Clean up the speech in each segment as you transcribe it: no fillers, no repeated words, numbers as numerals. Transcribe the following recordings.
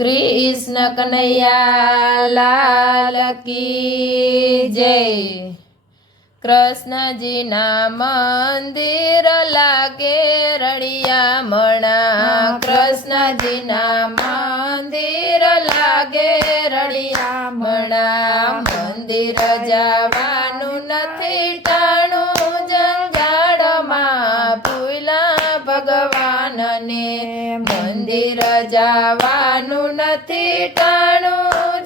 कृष्ण कन्हैया लाल की जय। कृष्णजी ना मंदिर लागे रड़ियामणा, कृष्णजी ना मंदिर लागे रड़ियामणा। मंदिर जवानु नथी टाणु जंजाड़मां भूला भगवान ने। मंदिर जवानु नथी टाणु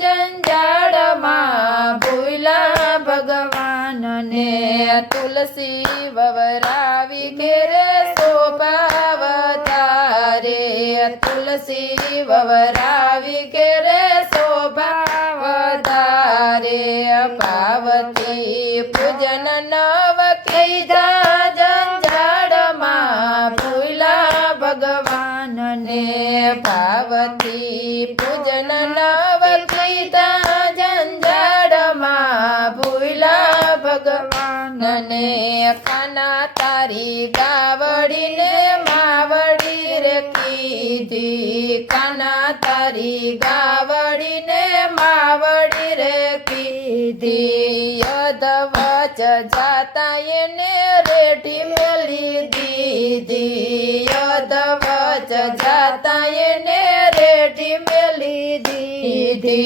जंजाड़मां भूला भगवान ने। तुलसी ववरावी घेरे शोभावतारे, तुलसी ववरावी घेरे शोभावतारे। पार्वती पूजन नव कीधा जंजाड़मां भूला भगवान ने। पार्वती पूजन नव कीधा जंजाड़मां भूला भगवान ने। काना तारी गावड़ी ने मावड़ी रे कीधी, काना तारी गावड़ी ने मावड़ी रे कीधी। यदवच जाता ने रेठी मेली दीदी, यदवच जाता ने रेठी मेली दीदी।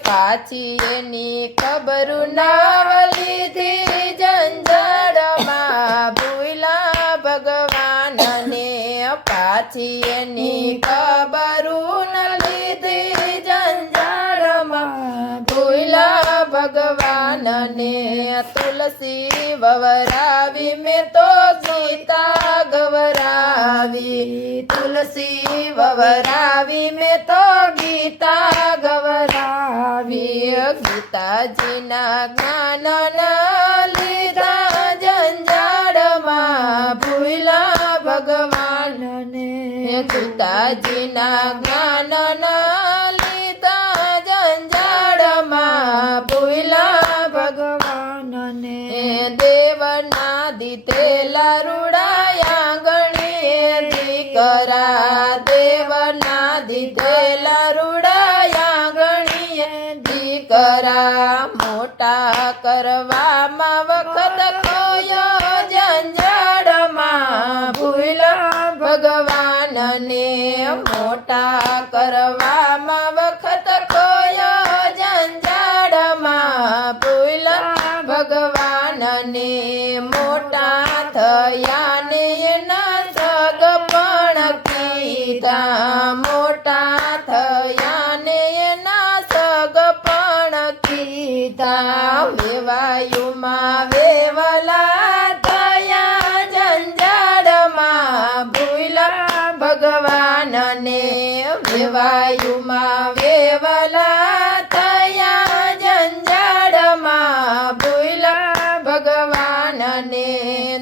पाછી એની ખબરું ના લીધી જંજાળમાં ભૂલા ભગવાનને। પાછી એની ખબરું ન લીધી જંજાળમાં ભૂલા ભગવાનને। તુલસી વવરાવી મેં તો ગીતા ગવરાવી, તુલસી વવરાવી મેં તો ગીતા ગવરાવી। ગીતાજીના જ્ઞાનના લીધા જંજાળમાં ભૂલા ભગવાનને। ગીતાજીના જ્ઞાનના લીધા જંજાળમાં ભૂલા ભગવાનને। દેવના દીધેલા રૂડાયા ગણે દીકરા, દેવના દીધેલા રૂડાયા ગણીએ દીકરા। મોટા કરવામાં વખત કોયો જંજાળમાં ભૂલા ભગવાનને। મોટા કરવામાં વખત કોયો જંજાળમાં ભૂલા ભગવાનને। મોટા થયા ને એના સગ પણ કીધા, મોટા થયા ને એના સગ પણ કીધા। વેવાયુમાં વેવલા થયા જંજાળમાં ભૂલા ભગવાનને। વેવાયુમાં વેવલા થયા જંજાળમાં ભૂલા ભગવાનને।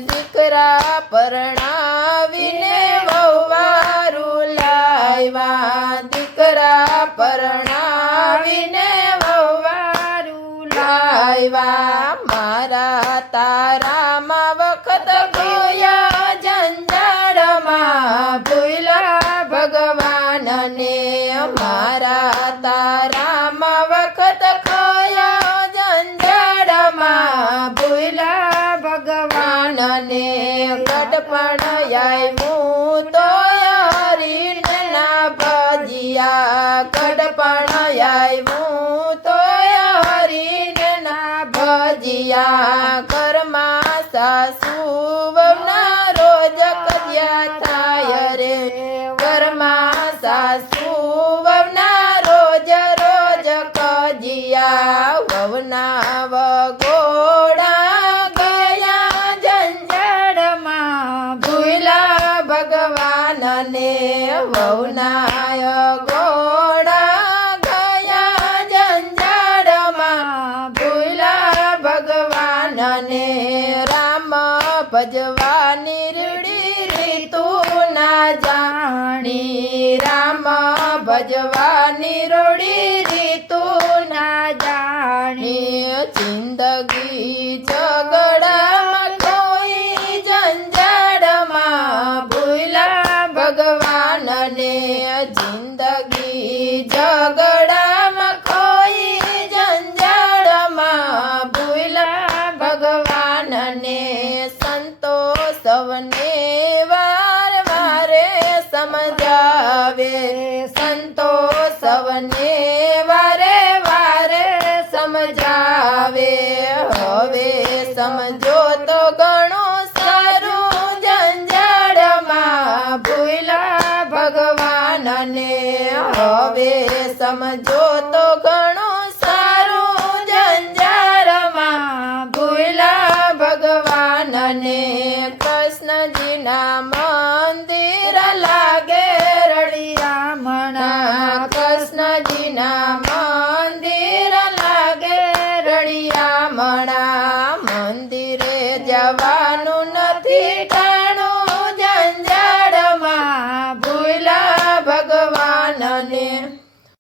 દીકરા પરણાવીને વહુવારું લાવ્યા, દીકરા પરણાવીને વહુવારું લાવ્યા। મારા તારામાં વખત ગોયા જંજાળમાં ભૂલા ભગવાનને। મારા તારામાં વખત ખોયા જંજાળમાં ભૂલા ભગવાનને। ગઢપણ આવ્યું તો હરીને ભજીયા, ગઢપણ આવ્યું તો હરીને ભજીયા। ઘરમાં સાસુ વહુના રોજ કજ્યા થાય રે, ઘરમાં સાસુ વહુના રોજ રોજ કજિયા। વહુના વગોડા ગયા જંજાળમાં ભૂલા ભગવાનને। વહુના ગોડા ગયા જંજાળમાં ભૂલા ભગવાનને। રામ ભજવાની રીડી રીતુ ના જાણી, રામ ભજવાની રોડી રીતુ ના જાણી। જિંદગી ઝઘડામાં કોઈ જંજાળમાં ભૂલા ભગવાનને। જિંદગી સંતો સૌને વારે વારે સમજાવે હવે સમજો તો ઘણું સારું જંજાળમાં ભૂલા ભગવાનને હવે સમજો તો ઘણું સારું જંજાળમાં ભૂલા ભગવાનને કૃષ્ણજીના મંદિર લાગે રળિયામણા કૃષ્ણજીના